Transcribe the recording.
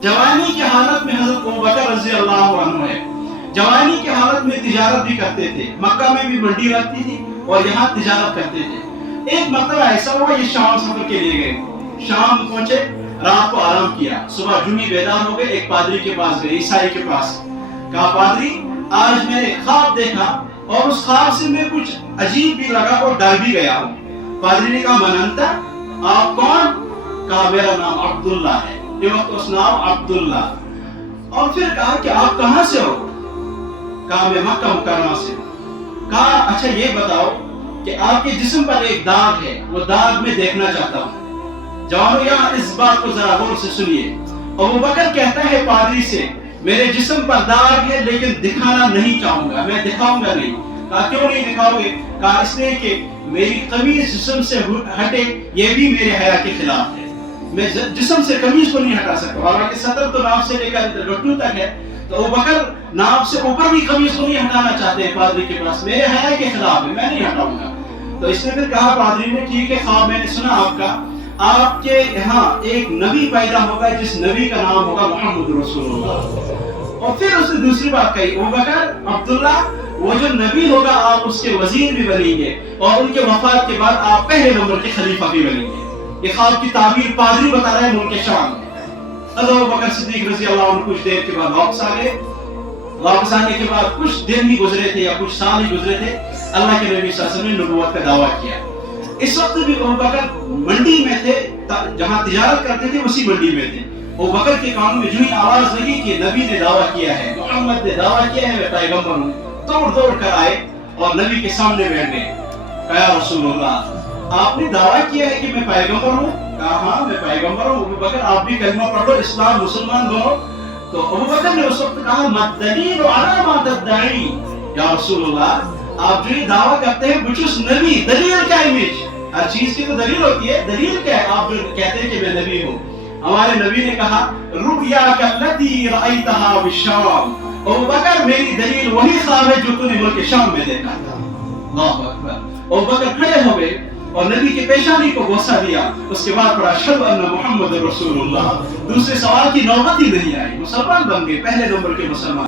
जवानी की हालत में हजरत अबू बकर रज़ी अल्लाह अन्हु है। जवानी की हालत में तिजारत भी करते थे, मक्का में भी मंडी लगती थी और यहाँ तिजारत करते थे। एक मरतबा ऐसा हुआ, ये शाम सफर के लिए गए, शाम पहुंचे, रात को आराम किया, सुबह जुमी बेदार हो गए, एक पादरी के पास गए, ईसाई के पास। कहा पादरी आज मैंने ख्वाब देखा और उस ख्वाब से मैं कुछ अजीब भी लगा और डर भी गया हूँ। पादरी ने कहा मन अंता, आप कौन? कहा मेरा नाम अब्दुल्ला है। ये वक्त उस नाम अब्दुल्ला। और फिर कहा कि आप कहाँ से हो? कहा मैं मक्का मुकर्रमा से हूँ। कहा अच्छा ये बताओ कि आपके जिस्म पर एक दाग है, वो दाग मैं देखना चाहता हूँ। जवानों यहाँ इस बात को जरा गौर से सुनिए। अबू बकर कहता है पादरी से मेरे जिस्म पर दाग है लेकिन दिखाना नहीं चाहूंगा, मैं दिखाऊंगा नहीं। कहा क्यों नहीं दिखाओगे? कहा इसलिए कि मेरी कमीज जिस्म से हटे, ये भी मेरे हया के खिलाफ है। मैं जिस्म से कमीज को नहीं हटा सकता, हालांकि सतर तो नाव से लेकर घुटनों तक है, तो अबू बकर नाव से ऊपर भी कमीज को नहीं हटाना चाहते हैं पादरी के पास, मेरे हया के खिलाफ है, मैं नहीं हटाऊंगा। तो इसने फिर कहा पादरी ने ठीक है, ख्वाब मैंने सुना आपका, आपके यहाँ एक नबी पैदा होगा जिस नबी का नाम होगा मोहम्मद रसूलुल्लाह। और फिर उसने दूसरी बात कही, अबू बकर अब्दुल्ला वो जो नबी होगा आप उसके वजीर भी बनेंगे और उनके वफात के बाद आप पहले नंबर के खलीफा भी बनेंगे। ये ख्वाब की ताबीर पादरी बता रहे हैं मुल्क शाम में। अबू बकर सिद्दीक रज़ी अल्लाह अन्हु कुछ देर के बाद वापस आ गए। वापस आने के बाद कुछ दिन ही गुजरे थे या कुछ साल ही गुजरे थे, अल्लाह के नबी सल्लल्लाहु अलैहि वसल्लम ने नबुव्वत का दावा किया। इस वक्त भी अबू बकर मंडी में थे, जहां तिजारत करते थे उसी मंडी में थे। अबू बकर के कानों में जो ही आवाज लगी कि नबी ने दावा किया है, मोहम्मद ने दावा किया है मैं पैगंबर हूं, दौड़ दौड़ कर आए और नबी के सामने बैठ गए। कहा रसूलुल्लाह आपने दावा किया है कि मैं पैगंबर हूँ? कहा हाँ मैं पैगंबर हूँ। अबू बकर आप भी कलमा पढ़ लो, इस्लाम मुसलमान बनो। तो अबू बकर ने उस वक्त कहा मद्दलील अला मा तद्दाई, या रसूलुल्लाह आप जो ये दावा करते हैं बुचुस नबी, दलील क्या है? इमेज हर चीज की तो दलील होती है, दलील क्या है? आप जो कहते हैं कि मैं नबी हूँ। हमारे नबी ने कहा रुया कल्लती रअयतहा बिशाम, अबू बकर मेरी दलील वही ख्वाब है जो तूने मुल्क शाम में देखा था। अल्लाहु अकबर। अबू बकर खड़े हो गए और नबी की पेशानी को बोसा दिया, उसके बाद पढ़ा अशहदु अन्ना मुहम्मद रसूलुल्लाह। दूसरे सवाल की नौबत ही नहीं आई, मुसलमान बन गए, पहले नंबर के मुसलमान।